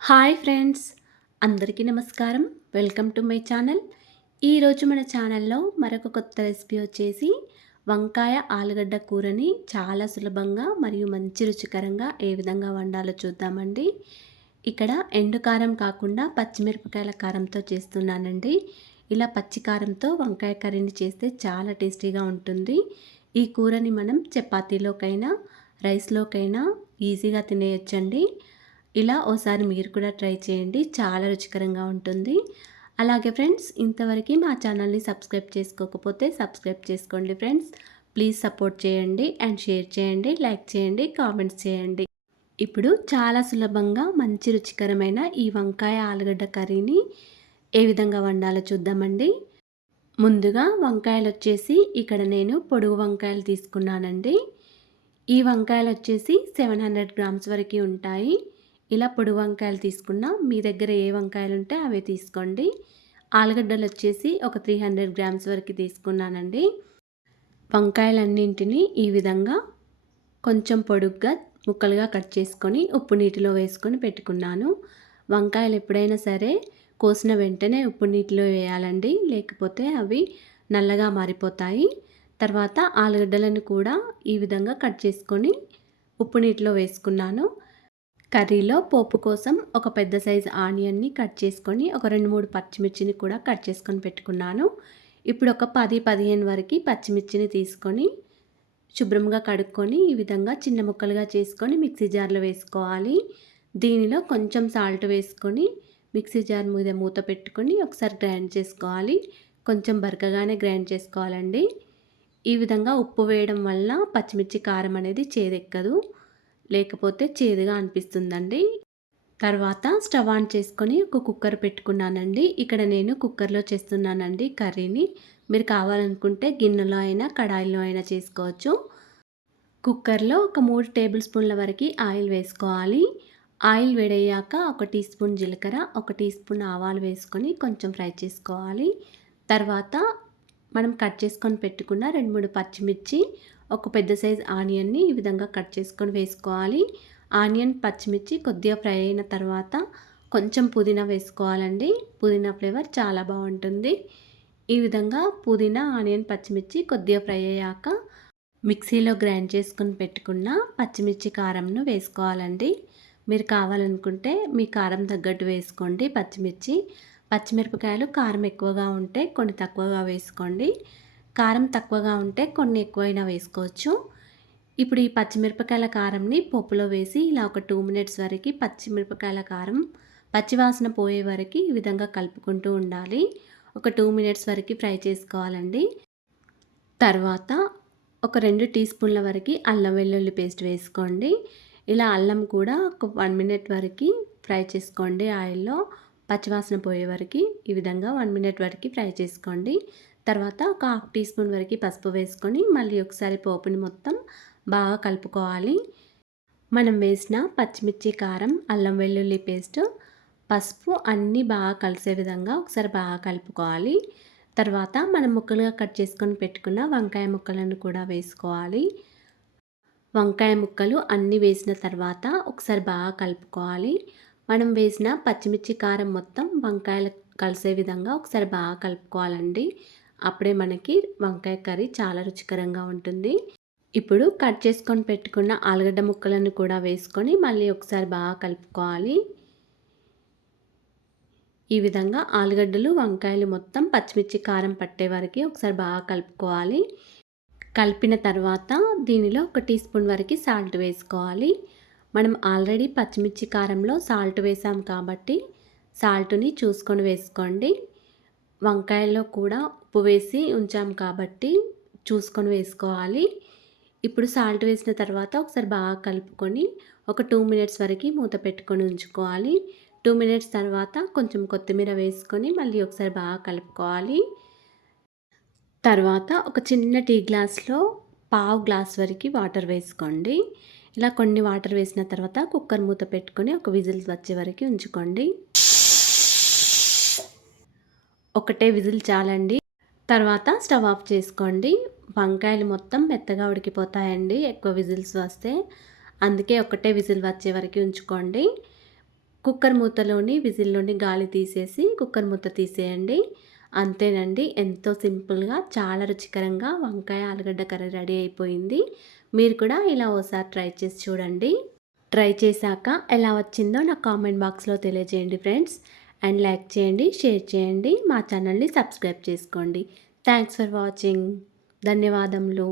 Hi friends, అందరికీ నమస్కారం. Welcome to my channel. ఈరోజు మన ఛానల్లో మరొక కొత్త రెసిపీ వచ్చేసి వంకాయ ఆలుగడ్డ కూరని చాలా సులభంగా మరియు మంచి రుచికరంగా ఏ విధంగా వండాలో చూద్దామండి. ఇక్కడ ఎండు కారం కాకుండా పచ్చిమిరపకాయల కారంతో చేస్తున్నానండి. ఇలా పచ్చి కారంతో వంకాయ కర్రీని చేస్తే చాలా టేస్టీగా ఉంటుంది. ఈ కూరని మనం చపాతీలోకైనా రైస్లోకైనా ఈజీగా తినేయొచ్చండి. ఇలా ఓసారి మీరు కూడా ట్రై చేయండి, చాలా రుచికరంగా ఉంటుంది. అలాగే ఫ్రెండ్స్, ఇంతవరకు మా ఛానల్ని సబ్స్క్రైబ్ చేసుకోకపోతే సబ్స్క్రైబ్ చేసుకోండి ఫ్రెండ్స్. ప్లీజ్ సపోర్ట్ చేయండి అండ్ షేర్ చేయండి, లైక్ చేయండి, కామెంట్స్ చేయండి. ఇప్పుడు చాలా సులభంగా మంచి రుచికరమైన ఈ వంకాయ ఆలుగడ్డ కర్రీని ఏ విధంగా వండాలో చూద్దామండి. ముందుగా వంకాయలు వచ్చేసి ఇక్కడ నేను పొడుగు వంకాయలు తీసుకున్నానండి. ఈ వంకాయలు వచ్చేసి 700 గ్రామ్స్ వరకు ఉంటాయి. ఇలా పొడుగు వంకాయలు తీసుకున్నా, మీ దగ్గర ఏ వంకాయలు ఉంటే అవే తీసుకోండి. ఆలుగడ్డలు వచ్చేసి ఒక 300 గ్రామ్స్ వరకు తీసుకున్నానండి. వంకాయలన్నింటినీ ఈ విధంగా కొంచెం పొడుగ్గా ముక్కలుగా కట్ చేసుకొని ఉప్పు నీటిలో వేసుకొని పెట్టుకున్నాను. వంకాయలు ఎప్పుడైనా సరే కోసిన వెంటనే ఉప్పు నీటిలో వేయాలండి, లేకపోతే అవి నల్లగా మారిపోతాయి. తర్వాత ఆలుగడ్డలను కూడా ఈ విధంగా కట్ చేసుకొని ఉప్పు నీటిలో వేసుకున్నాను. కర్రీలో పోపు కోసం ఒక పెద్ద సైజు ఆనియన్ని కట్ చేసుకొని ఒక 2-3 పచ్చిమిర్చిని కూడా కట్ చేసుకొని పెట్టుకున్నాను. ఇప్పుడు ఒక 10-15 వరకు పచ్చిమిర్చిని తీసుకొని శుభ్రంగా కడుక్కొని ఈ విధంగా చిన్న ముక్కలుగా చేసుకొని మిక్సీ జార్లో వేసుకోవాలి. దీనిలో కొంచెం సాల్ట్ వేసుకొని మిక్సీ జార్ మీద మూత పెట్టుకొని ఒకసారి గ్రైండ్ చేసుకోవాలి. కొంచెం బరకగానే గ్రైండ్ చేసుకోవాలండి. ఈ విధంగా ఉప్పు వేయడం వల్ల పచ్చిమిర్చి కారం అనేది చేదెక్కదు, లేకపోతే చేదుగా అనిపిస్తుందండి. తర్వాత స్టవ్ ఆన్ చేసుకొని ఒక కుక్కర్ పెట్టుకున్నానండి. ఇక్కడ నేను కుక్కర్లో చేస్తున్నానండి కర్రీని. మీరు కావాలనుకుంటే గిన్నెలో అయినా కడాయిలో అయినా చేసుకోవచ్చు. కుక్కర్లో ఒక 3 టేబుల్ స్పూన్ల వరకు ఆయిల్ వేసుకోవాలి. ఆయిల్ వేడయ్యాక 1 టీ స్పూన్ జీలకర్ర, 1 టీ స్పూన్ ఆవాలు వేసుకొని కొంచెం ఫ్రై చేసుకోవాలి. తర్వాత మనం కట్ చేసుకొని పెట్టుకున్న 2-3 పచ్చిమిర్చి, ఒక పెద్ద సైజ్ ఆనియన్ని ఈ విధంగా కట్ చేసుకొని వేసుకోవాలి. ఆనియన్ పచ్చిమిర్చి కొద్దిగా ఫ్రై అయిన తర్వాత కొంచెం పుదీనా వేసుకోవాలండి. పుదీనా ఫ్లేవర్ చాలా బాగుంటుంది. ఈ విధంగా పుదీనా, ఆనియన్, పచ్చిమిర్చి కొద్దిగా ఫ్రై అయ్యాక మిక్సీలో గ్రైండ్ చేసుకొని పెట్టుకున్న పచ్చిమిర్చి కారంను వేసుకోవాలండి. మీరు కావాలనుకుంటే మీ కారం తగ్గట్టు వేసుకోండి. పచ్చిమిరపకాయలు కారం ఎక్కువగా ఉంటే కొన్ని తక్కువగా వేసుకోండి. కారం తక్కువగా ఉంటే కొన్ని ఎక్కువైనా వేసుకోవచ్చు. ఇప్పుడు ఈ పచ్చిమిరపకాయల కారంని పోపులో వేసి ఇలా ఒక 2 మినిట్స్ వరకు పచ్చిమిరపకాయల కారం పచ్చివాసన పోయే వరకు ఈ విధంగా కలుపుకుంటూ ఉండాలి. ఒక 2 మినిట్స్ వరకు ఫ్రై చేసుకోవాలండి. తర్వాత ఒక 2 టీ స్పూన్ల వరకు అల్లం వెల్లుల్లి పేస్ట్ వేసుకోండి. ఇలా అల్లం కూడా ఒక 1 మినిట్ వరకు ఫ్రై చేసుకోండి ఆయిల్లో, పచ్చివాసన పోయే వరకు ఈ విధంగా 1 మినిట్ వరకు ఫ్రై చేసుకోండి. తర్వాత ఒక 1/2 టీ స్పూన్ వరకు పసుపు వేసుకొని మళ్ళీ ఒకసారి పోపుని మొత్తం బాగా కలుపుకోవాలి. మనం వేసిన పచ్చిమిర్చి కారం, అల్లం వెల్లుల్లి పేస్ట్, పసుపు అన్నీ బాగా కలిసే విధంగా ఒకసారి బాగా కలుపుకోవాలి. తర్వాత మనం ముక్కలుగా కట్ చేసుకొని పెట్టుకున్న వంకాయ ముక్కలను కూడా వేసుకోవాలి. వంకాయ ముక్కలు అన్నీ వేసిన తర్వాత ఒకసారి బాగా కలుపుకోవాలి. మనం వేసిన పచ్చిమిర్చి కారం మొత్తం వంకాయలు కలిసే విధంగా ఒకసారి బాగా కలుపుకోవాలండి. అప్పుడే మనకి వంకాయ కర్రీ చాలా రుచికరంగా ఉంటుంది. ఇప్పుడు కట్ చేసుకొని పెట్టుకున్న ఆలుగడ్డ ముక్కలను కూడా వేసుకొని మళ్ళీ ఒకసారి బాగా కలుపుకోవాలి. ఈ విధంగా ఆలుగడ్డలు, వంకాయలు మొత్తం పచ్చిమిర్చి కారం పట్టే వరకు ఒకసారి బాగా కలుపుకోవాలి. కలిపిన తర్వాత దీనిలో 1 టీ స్పూన్ వరకు సాల్ట్ వేసుకోవాలి. మనం ఆల్రెడీ పచ్చిమిర్చి కారంలో సాల్ట్ వేసాం కాబట్టి సాల్ట్ని చూసుకొని వేసుకోండి. వంకాయల్లో కూడా ఉప్పు వేసి ఉంచాం కాబట్టి చూసుకొని వేసుకోవాలి. ఇప్పుడు సాల్ట్ వేసిన తర్వాత ఒకసారి బాగా కలుపుకొని ఒక 2 మినిట్స్ వరకు మూత పెట్టుకొని ఉంచుకోవాలి. 2 మినిట్స్ తర్వాత కొంచెం కొత్తిమీర వేసుకొని మళ్ళీ ఒకసారి బాగా కలుపుకోవాలి. తర్వాత ఒక చిన్న టీ గ్లాస్లో 1/2 గ్లాస్ వరకు వాటర్ వేసుకోండి. ఇలా కొన్ని వాటర్ వేసిన తర్వాత కుక్కర్ మూత పెట్టుకొని ఒక విజిల్ వచ్చే వరకు ఉంచుకోండి. ఒకటే విజిల్ చాలండి. తర్వాత స్టవ్ ఆఫ్ చేసుకోండి. వంకాయలు మొత్తం మెత్తగా ఉడికిపోతాయండి ఎక్కువ విజిల్స్ వస్తే. అందుకే ఒకటే విజిల్ వచ్చే వరకు ఉంచుకోండి. కుక్కర్ మూతలోని విజిల్లోని గాలి తీసేసి కుక్కర్ మూత తీసేయండి. అంతేనండి. ఎంతో సింపుల్‌గా చాలా రుచికరంగా వంకాయ ఆలుగడ్డ కర్రీ రెడీ అయిపోయింది. మీరు కూడా ఇలా ఓసారి ట్రై చేసి చూడండి. ట్రై చేశాక ఎలా వచ్చిందో నాకు కామెంట్ బాక్స్‌లో తెలియజేయండి ఫ్రెండ్స్. అండ్ లైక్ చేయండి, షేర్ చేయండి, మా ఛానల్‌ని సబ్స్క్రైబ్ చేసుకోండి. Thanks for watching. ధన్యవాదములు.